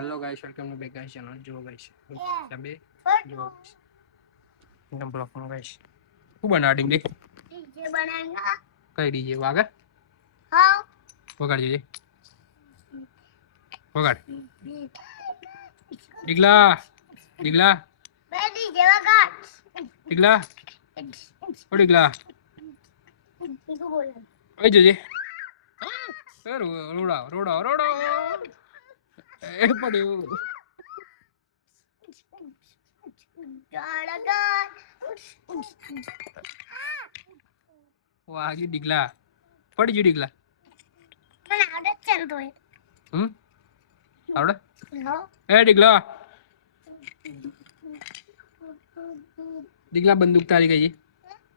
hello guys welcome to back guys channel जो guys તમે જો એકદમ બ્લોક માં ગાइस હું બનાડી લે ડીજે બનાંગા કઈ ડીજે વાગે હા વગાડ જજે વગાડ ડીગલા ડીગલા બે ડીજે વગાડ ડીગલા ઓ ડીગલા ઈકો બોલે ઓય જજે રોડા રોડા રોડા એ પડ્યું વાગી ડીગલા પડી ગયું ડીગલા મને આવડે છે ને તોય આવડે એ ડીગલા ડીગલા બંદૂક તારી કઈ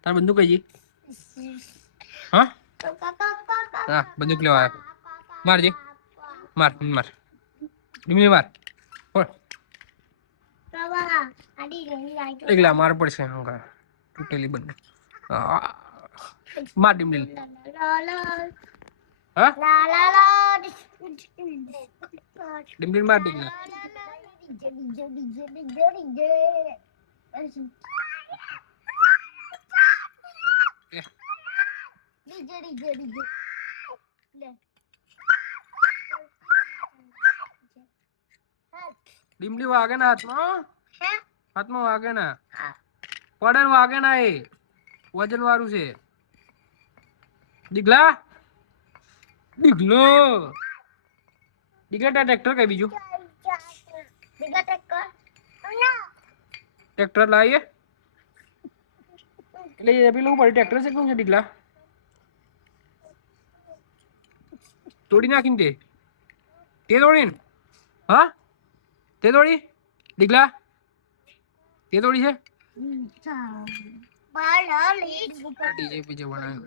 તાર બંદૂક કઈ હા હા બંદૂક લેવા મારજે માર માર ડીમલી માર ઓય ડીગલા માર પડશે હંગા તૂટેલી બંદૂક માર ડીમલી હા ડીમલી માર ડીગલા ડીમલી વાગે ના હાથમાં હાથમાં વાગે ના પડે વાગે ના એ વજન વાળું છે ડીગલા ડીગલો ડીગલા ટ્રેક્ટર કઈ બીજું ટ્રેક્ટર લાવીએ એટલે પેલું પડી ટ્રેક્ટર છે કેવું છે ડીગલા તોડી નાખીને તે તોડીને હા તે તોડી ડીગલા તે તોડી છે ડીજે પીજે બનાવ્યો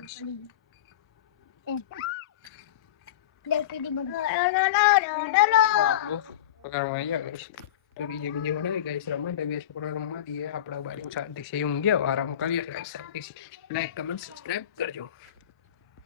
ડીજે બીજે બનાવી ગાઈસ રમે બે છોકરા રમવા દઈએ આપણા બાજુ શાંતિ છે ઊંઘ્યા આરામ કરીએ ગાઈસ શાંતિ લાઈક કમેન્ટ સબસ્ક્રાઇબ કરજો